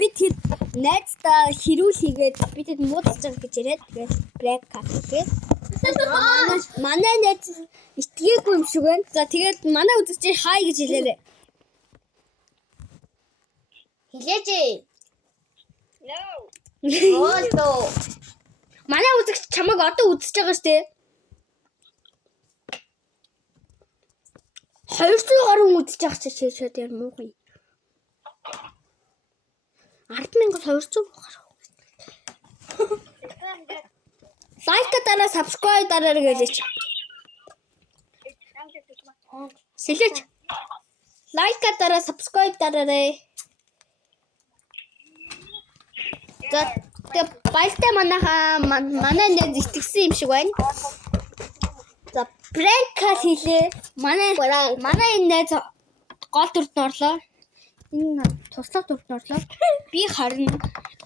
бид хэд найздаа хэрүүл хийгээд бид хэд муудаж байгаа гэж яриад тэгээд брейк хийгээд манай найз итгээгүй юм шиг байна. За тэгээд манай үзэгч хай гэж хэлээрэй. Хэлээч. No. Оолдоо. Манай үзэгч чамайг одоо үзэж байгаа шүү дээ. 200 гаруй үзэж байгаа ч шийдээд яар муугүй. 10,200 гаруй. Лайк дараа subscribe дараа гэлээч. Сэлээч. Лайк дараа subscribe дараарай. За тэг баяртай манай найз итгэсэн юм шиг байна. За prank хийлээ. Манай энэ найз гол дүрт орлоо. Энэ туслах дүрт орлоо. Би харин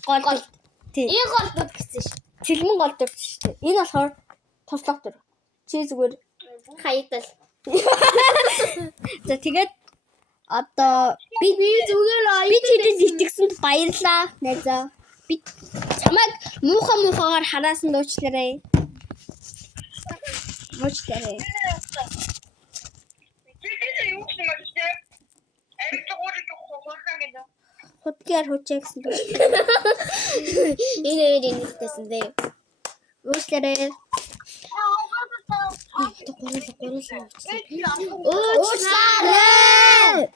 гол дүрт. Тийм. Энэ гол дүр гэсэн ш. Цэлмэн гол дүрт шүү дээ. Энэ болохоор туслах дүр. Чи зүгээр Хаягдал. за тэгээд одоо би зүгээр бидэд итгэсэнд баярлаа найзаа. Би чамайг муухайгаар хараасан дуучлаарай. Уучлаарай. Худгаар хуучаа гэсэн дуу. Энэ нэгтэйсэн дээ. Уучлаарай. Уучлаарай.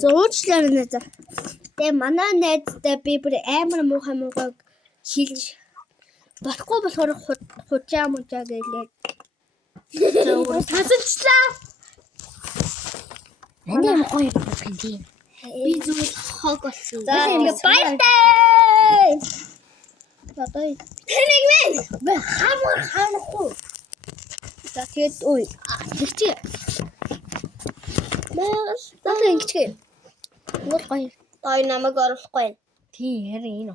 За уучлаарай найзаа. Тэгээ манай найзтай би бүр амар муухайг хэлж болохгүй болохоор хужаа мужаа гэлээ. Тасалчлаа. Манай юм гоё юм. Би зүгээр хог болсон. За тэгээ баяртай. Одоо тэнийг минь би хамар ханахгүй. За тэгээд ой тэгчээ. Маа ингэчээ. Гол гоё. Ой намайг оруулахгүй. Тий харин энэ.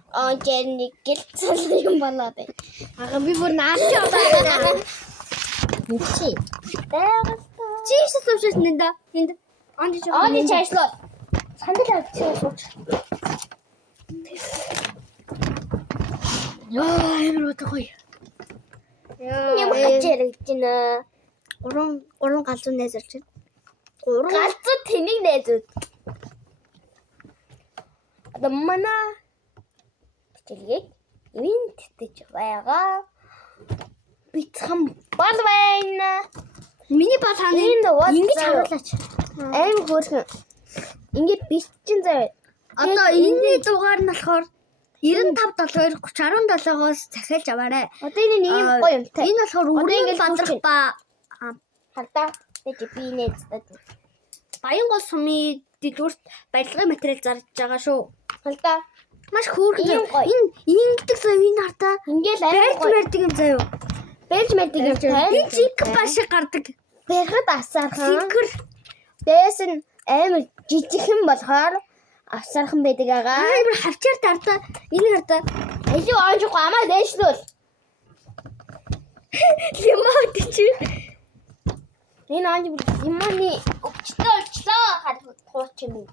Нэг гэлцэл юм болоо бай. Ага би бүр наачи байгаа. Үгүй. Чи их сууж нэнда. Энд Они чаашлоо. сандал авчихсан сууж. Яа ямар утгагүй. Ямар гачэрэгч нэ. Гурван галзуу найзарч байна. Галзуу тэнийг найзууд. Одоо манай бичлэгийг ивэнттэйч байгаа. Бицхан бол байна. Миний бас ханы ингэж харуулаач. Аим хөөрхөн. Ингээд бичсэн заяа. Одоо энэний дугаар нь болохоор 95 72 17-оос захиалж аваарай. Одоо энэ нэг юм гоё юмтай. Энэ болохоор үрийн бадрах ба хардаа би нээзтэй. Баянгол сумын дэдвэрт барилгын материал зарж байгаа шүү. Хардаа Маш хөөрхөн. Энэ ингэдэг зав энэ хартаа. ингээл Барьж мэрдэг юм заяа. Бэлж мэддэг юм тай. Би чик башиг гардаг. Бэрхэд асаархан. Синкер. Дээс нь амар жижигхэн болохоор авсархан байдаг байгаа. Амар хавчаар дардаа. Энэ хартаа. Илүү оонжихгүй амаа дээшлүүл. Лимонад чи. Энэ оонж юманы өвчтөлчлөө хууч юм.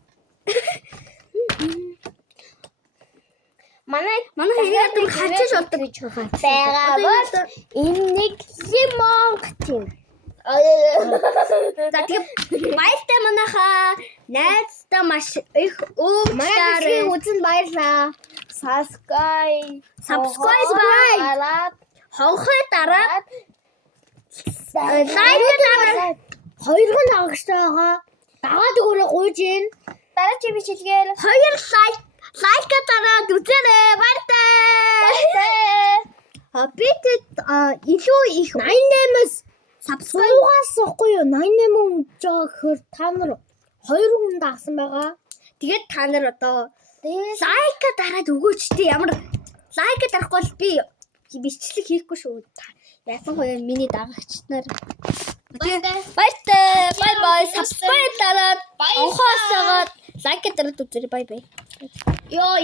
Манай хэрэг хачиж болдог гэж байгаа бол энэ нэг лимон гэм. За тэгээ баяртай манайхаа найзтай маш их Манай өөглөө үзэн баярлаа. Subscribe бай. Хонхой дараа лайк дараа 2 лагчтай байгаа. Дагаад өгөөрэй гуйж ийн. дараагийн бичлэгээр 2 лайк дараа үзээрэй. Баяртай. Бидэд илүү их 88-аас subscribe-аас ихгүй юу? 88 хүн жоо гэхээр та нар 2 хүн дагсан байгаа. Тэгээд та нар одоо лайк дараад өгөөч тий. Ямар лайк дарахгүй бол би бичлэг хийхгүй шүү. Яасан гоё миний дагагч нар. Баяртай. Бай. Subscribe дараад онхоосоо лайк дараад үзээрэй. Бай. Ёо